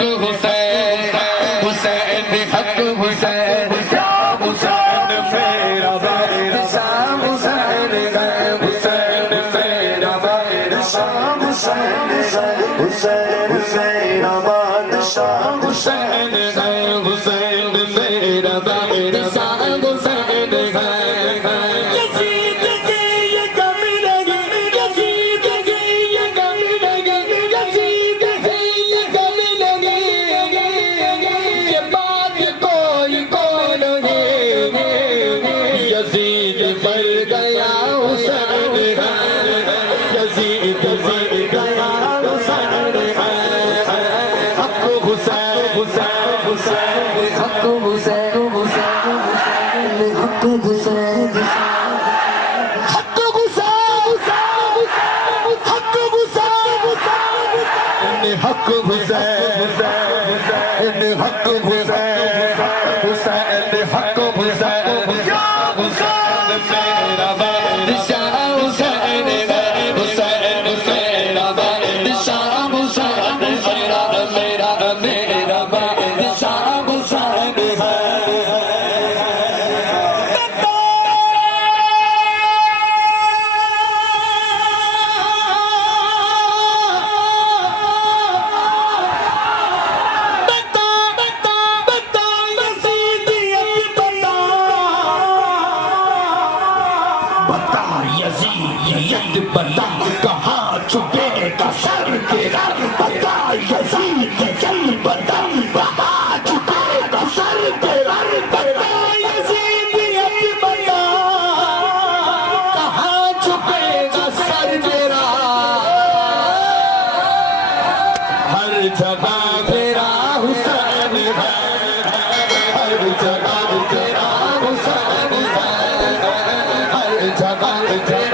حق حسین حسین حق حسین شام حسین میرا بیر شام حسین حسین میرا بیر شام حسین حسین حسین آباد شام حسین حسین میرا بیر شام حسین یزید کی یہ کمی لگی یزید کی یہ کمی لگی یزید کی یہ کمی لگی یہ بات کوئی کو نہیں یزید مر گیا حسین یزید مر گیا حسین حق حسین حسین حسین حق حسین حسین حق حسین حق حق حسین حق حسین حسین حق حسین یا حسین میرا بادشاہ حسین حسین میرا بادشاہ حسین میرا میرا میرا بادشاہ حسین یزید بتا کہاں چھپے گا سر تیرا بتا یزید بتا کہاں چھپے گا سر تیرا بتا یزید بتا کہاں چھپے گا سر تیرا ہر جگہ تیرا حسین ہے ہر جگہ تیرا حسین ہے ہر جگہ تیرا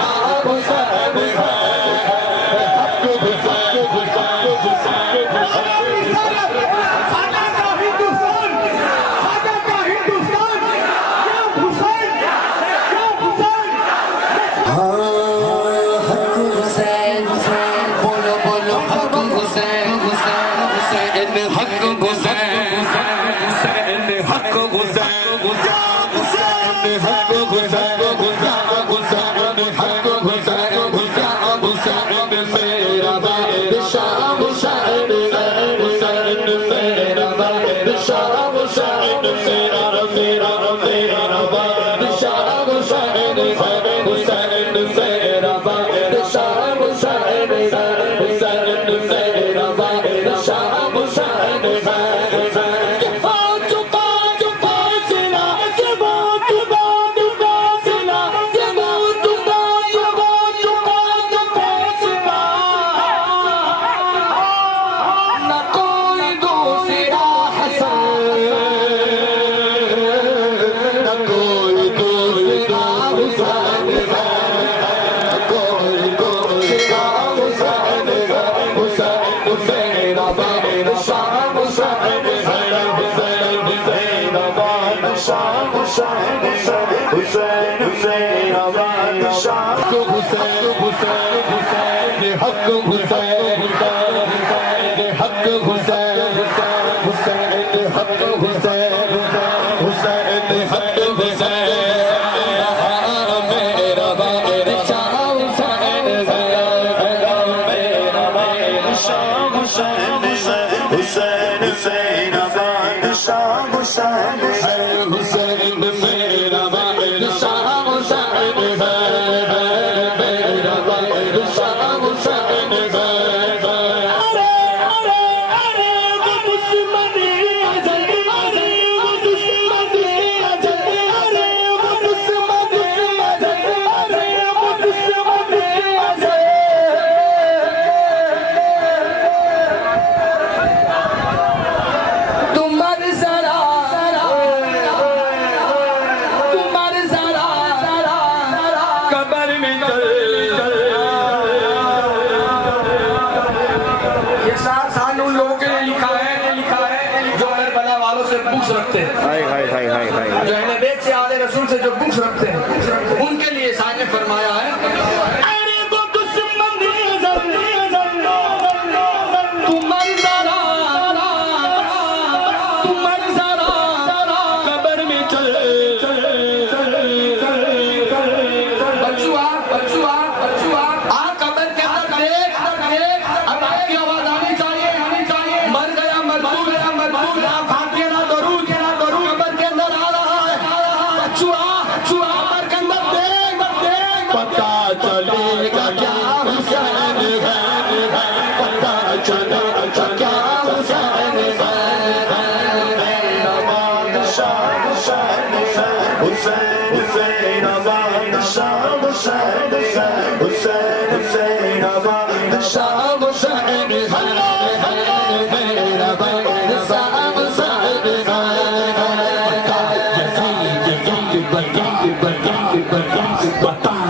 جو اہل بیت سے آل رسول سے جو بغض رکھتے ہیں ان کے لیے سائن نے فرمایا ہے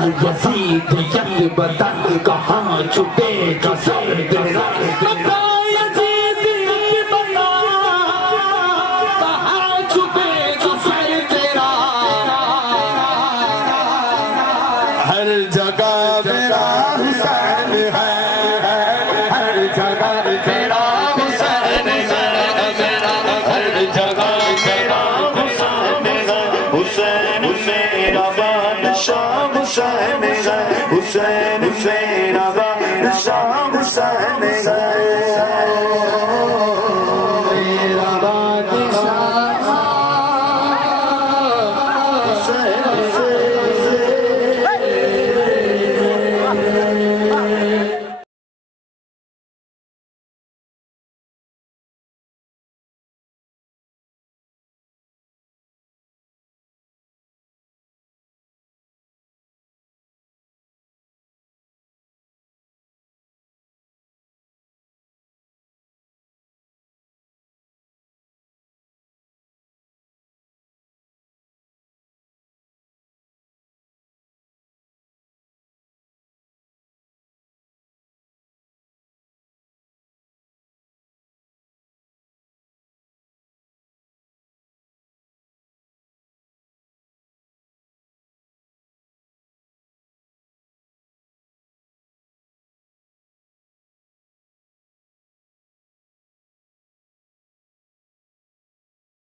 یزید یک بدن کہاں چھپے گا سر تیرا بتا یزید یک بدن کہاں چھپے گا سر تیرا ہر جگہ میرا حسین ہے ہر جگہ میرا حسین ہے ہر جگہ میرا حسین ہے حسین میرا بادشاہ حسین ہے حسین میرا بادشاہ حسین ہے